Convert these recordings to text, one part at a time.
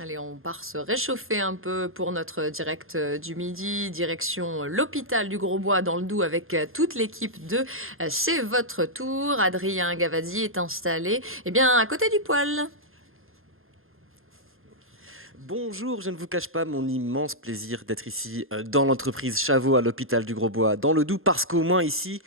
Allez, on part se réchauffer un peu pour notre direct du midi, direction l'hôpital du Grosbois dans le Doubs avec toute l'équipe de C'est votre tour. Adrien Gavazzi est installé à côté du poêle. Bonjour, je ne vous cache pas mon immense plaisir d'être ici dans l'entreprise Chavot à l'hôpital du Grosbois dans le Doubs parce qu'au moins ici,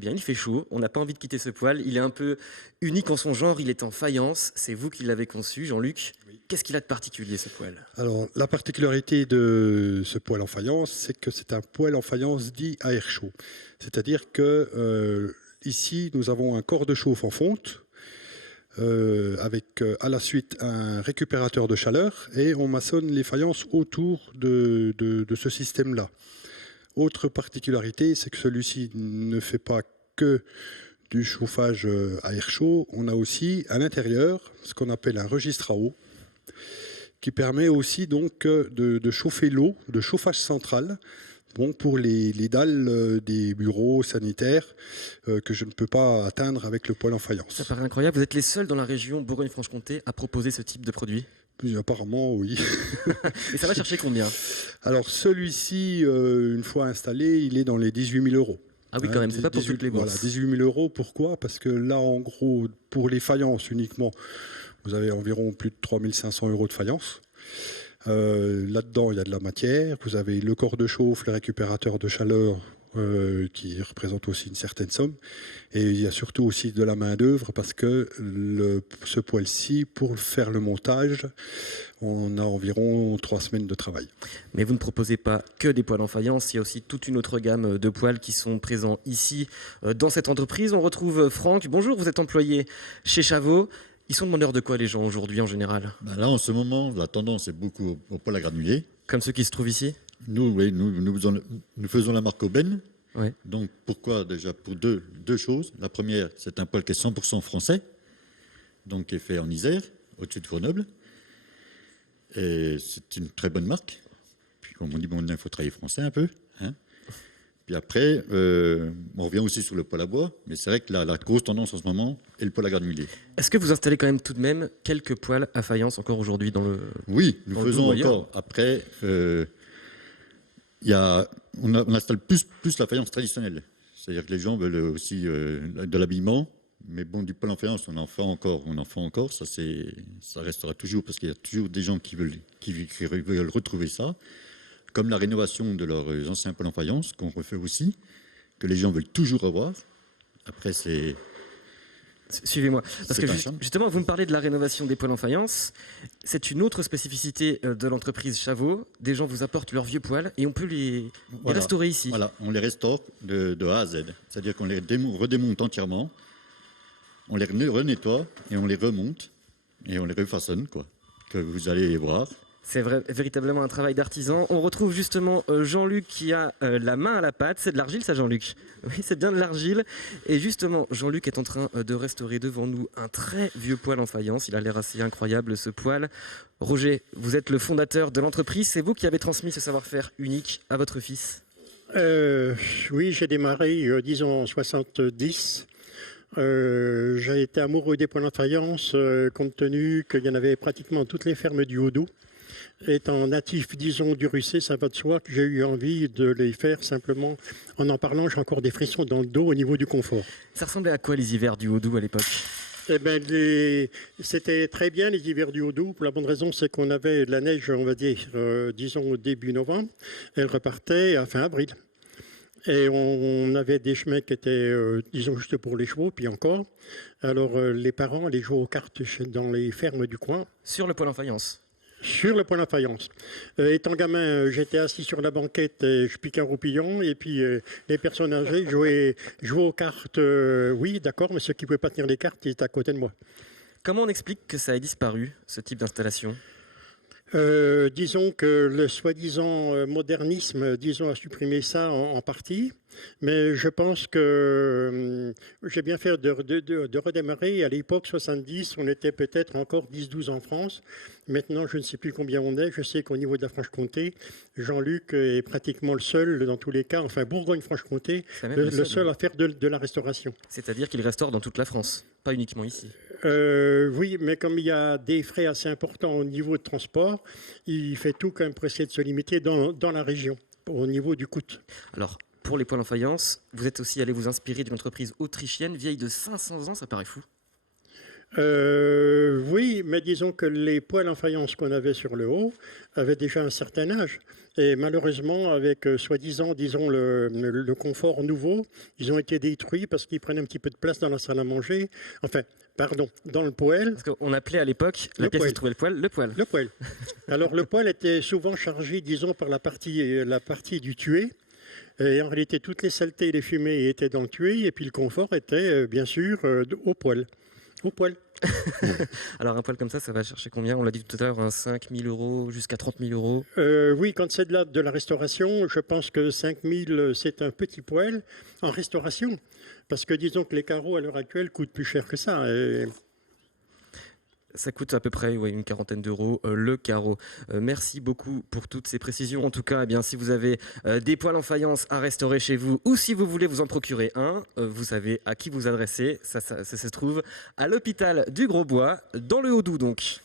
il fait chaud, on n'a pas envie de quitter ce poêle, il est un peu unique en son genre, il est en faïence, c'est vous qui l'avez conçu Jean-Luc. Oui. Qu'est-ce qu'il a de particulier ce poêle? Alors la particularité de ce poêle en faïence, c'est que c'est un poêle en faïence dit à air chaud. C'est-à-dire que ici nous avons un corps de chauffe en fonte, avec à la suite un récupérateur de chaleur et on maçonne les faïences autour de ce système-là. Autre particularité, c'est que celui-ci ne fait pas que du chauffage à air chaud. On a aussi à l'intérieur ce qu'on appelle un registre à eau qui permet aussi donc de chauffer l'eau, de chauffage central. Bon, pour les dalles des bureaux sanitaires que je ne peux pas atteindre avec le poêle en faïence. Ça paraît incroyable, vous êtes les seuls dans la région Bourgogne-Franche-Comté à proposer ce type de produit? Apparemment, oui. Et ça va chercher combien? Alors celui-ci, une fois installé, il est dans les 18 000 €. Ah oui, quand même, c'est pas pour toutes les bourses. Voilà, 18 000 €, pourquoi? Parce que là, en gros, pour les faïences uniquement, vous avez environ plus de 3 500 € de faïence. Là-dedans, il y a de la matière. Vous avez le corps de chauffe, le récupérateur de chaleur qui représente aussi une certaine somme. Et il y a surtout aussi de la main-d'œuvre parce que ce poêle-ci, pour faire le montage, on a environ 3 semaines de travail. Mais vous ne proposez pas que des poêles en faïence, il y a aussi toute une autre gamme de poêles qui sont présents ici dans cette entreprise. On retrouve Franck. Bonjour, vous êtes employé chez Chavot. Ils sont demandeurs de quoi les gens aujourd'hui en général? Là, en ce moment, la tendance est beaucoup au poêle à granulés. Comme ceux qui se trouvent ici? Nous, oui, nous faisons la marque Aubaine. Ouais. Donc, pourquoi? Déjà, pour deux choses. La première, c'est un poêle qui est 100% français, donc qui est fait en Isère, au-dessus de Grenoble. Et c'est une très bonne marque. Puis, comme on dit, il faut travailler français un peu. Hein. Puis après, on revient aussi sur le poêle à bois, mais c'est vrai que la grosse tendance en ce moment est le poêle à granulés. Est-ce que vous installez quand même tout de même quelques poêles à faïence encore aujourd'hui dans le... Oui, nous faisons encore. Après, on installe plus la faïence traditionnelle. C'est-à-dire que les gens veulent aussi de l'habillement, mais bon, du poêle en faïence, on en fait encore. Ça restera toujours parce qu'il y a toujours des gens qui veulent retrouver ça. Comme la rénovation de leurs anciens poêles en faïence, qu'on refait aussi, que les gens veulent toujours revoir. Après, c'est... Suivez-moi, parce que justement, vous me parlez de la rénovation des poêles en faïence. C'est une autre spécificité de l'entreprise Chavot. Des gens vous apportent leurs vieux poêles et on peut les restaurer ici. Voilà, on les restaure de A à Z. C'est-à-dire qu'on les redémonte entièrement, on les renettoie et on les remonte et on les refaçonne, quoi, que vous allez voir. C'est véritablement un travail d'artisan. On retrouve justement Jean-Luc qui a la main à la pâte. C'est de l'argile ça, Jean-Luc? Oui, c'est bien de l'argile. Et justement, Jean-Luc est en train de restaurer devant nous un très vieux poêle en faïence. Il a l'air assez incroyable ce poêle. Roger, vous êtes le fondateur de l'entreprise. C'est vous qui avez transmis ce savoir-faire unique à votre fils? Oui, j'ai démarré, disons, en 70. J'ai été amoureux des poêles en faïence compte tenu qu'il y en avait pratiquement toutes les fermes du Haut-Doubs. Étant natif, disons, du Russé, ça va de soi que j'ai eu envie de les faire simplement. En parlant, j'ai encore des frissons dans le dos au niveau du confort. Ça ressemblait à quoi les hivers du Haut-Doubs à l'époque? Eh bien, c'était très bien les hivers du Haut-Doubs. Pour la bonne raison, c'est qu'on avait de la neige, on va dire, disons, au début novembre. Elle repartait à fin avril. Et on avait des chemins qui étaient, disons, juste pour les chevaux, puis encore. Alors, les parents allaient jouer aux cartes dans les fermes du coin. Sur le poêle en faïence? Sur le poêle en faïence. Étant gamin, j'étais assis sur la banquette, et je piquais un roupillon, et puis les personnes âgées jouaient aux cartes. Oui, d'accord, mais ceux qui ne pouvaient pas tenir les cartes, ils étaient à côté de moi. Comment on explique que ça ait disparu, ce type d'installation? Disons que le soi-disant modernisme, disons, a supprimé ça en partie, mais je pense que j'ai bien fait de redémarrer. À l'époque, 70, on était peut-être encore 10-12 en France. Maintenant, je ne sais plus combien on est. Je sais qu'au niveau de la Franche-Comté, Jean-Luc est pratiquement le seul, dans tous les cas, enfin Bourgogne-Franche-Comté, le seul à faire de la restauration. C'est-à-dire qu'il restaure dans toute la France, pas uniquement ici. Oui, mais comme il y a des frais assez importants au niveau de transport, il fait tout quand même pour essayer de se limiter dans la région, au niveau du coût. Alors, pour les poêles en faïence, vous êtes aussi allé vous inspirer d'une entreprise autrichienne vieille de 500 ans, ça paraît fou. Oui, mais disons que les poêles en faïence qu'on avait sur le haut avaient déjà un certain âge. Et malheureusement, avec soi-disant, disons, le confort nouveau, ils ont été détruits parce qu'ils prennent un petit peu de place dans la salle à manger. Enfin, pardon, dans le poêle. Parce qu'on appelait à l'époque la pièce où se trouvait le poêle, le poêle. Le poêle. Alors, le poêle était souvent chargé, disons, par la partie du tué. Et en réalité, toutes les saletés et les fumées étaient dans le tué. Et puis, le confort était, bien sûr, au poêle. Au poêle. Alors un poêle comme ça va chercher combien? On l'a dit tout à l'heure, 5 000 € jusqu'à 30 000 €. Oui, quand c'est de la restauration, je pense que 5 000, c'est un petit poêle en restauration. Parce que disons que les carreaux à l'heure actuelle coûtent plus cher que ça. Et... Ça coûte à peu près une quarantaine d'euros le carreau. Merci beaucoup pour toutes ces précisions. En tout cas, eh bien, si vous avez des poêles en faïence à restaurer chez vous ou si vous voulez vous en procurer un, vous savez à qui vous adresser. Ça se trouve à l'hôpital du Grosbois, dans le Haut-Doubs donc.